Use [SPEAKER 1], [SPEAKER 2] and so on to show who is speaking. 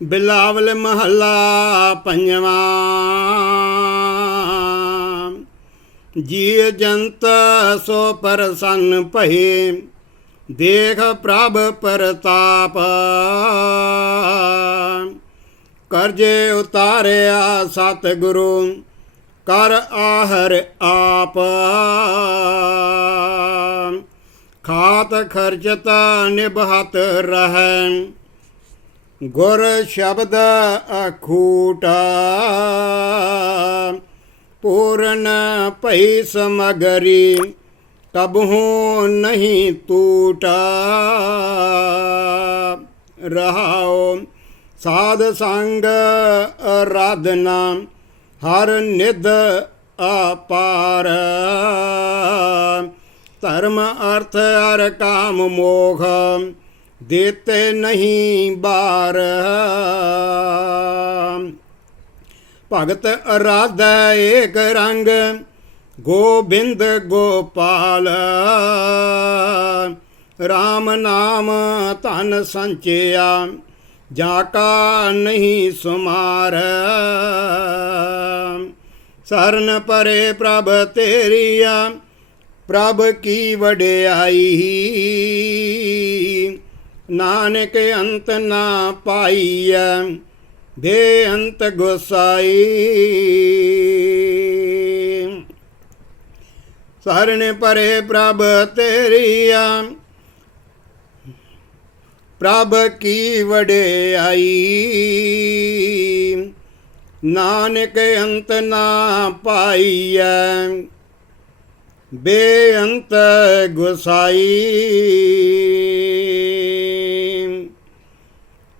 [SPEAKER 1] ਬਿਲਾਵਲ ਮਹੱਲਾ ਪੰਜਵਾਂ। ਜੀ ਜੰਤ ਸੋ ਪਰਸੰਨ ਭਏ, ਦੇਖ ਪ੍ਰਭ ਪ੍ਰਤਾਪ। ਕਰਜੇ ਉਤਾਰਿਆ ਸਤਿਗੁਰੂ, ਕਰ ਆਹਰ ਆਪ। ਖਾਤ ਖਰਚਤ ਨਿਭਤ ਰਹੈ ਗੁਰ ਸ਼ਬਦ ਅਖੂਟਾ, ਪੂਰਨ ਭਈ ਸਮਗਰੀ, ਤਬਹੂ ਨਹੀਂ ਟੂਟਾ ਰਹਾਓ ਸਾਧ ਸੰਗ ਅਰਾਧਨਾ, ਹਰ ਨਿਧ ਅਪਾਰ। ਧਰਮ ਅਰਥ ਅਰ ਕਾਮ ਮੋਖ ਦੇਤੇ ਨਹੀਂ ਬਾਰ। ਭਗਤ ਅਰਾਧੈ ਏਕ ਰੰਗ, ਗੋਬਿੰਦ ਗੋਪਾਲ। RAM ਨਾਮ ਧਨ ਸੰਚਿਆ, ਜਾ ਕਾ ਨਹੀਂ ਸੁਮਾਰ। ਸਰਨ ਪਰੇ ਪ੍ਰਭ ਤੇਰੀਆ, ਪ੍ਰਭ ਕੀ ਵਡਿਆਈ। ਨਾਨਕ ਅੰਤ ਨਾ ਪਾਈਐ ਬੇਅੰਤ ਗੁਸਾਈ। ਸਰਨ ਪਰੇ ਪ੍ਰਭ ਤੇਰੀਆ, ਪ੍ਰਭ ਕੀ ਵਡਿਆਈ। ਨਾਨਕ ਅੰਤ ਨਾ ਪਾਈਐ ਬੇਅੰਤ ਗੁਸਾਈ।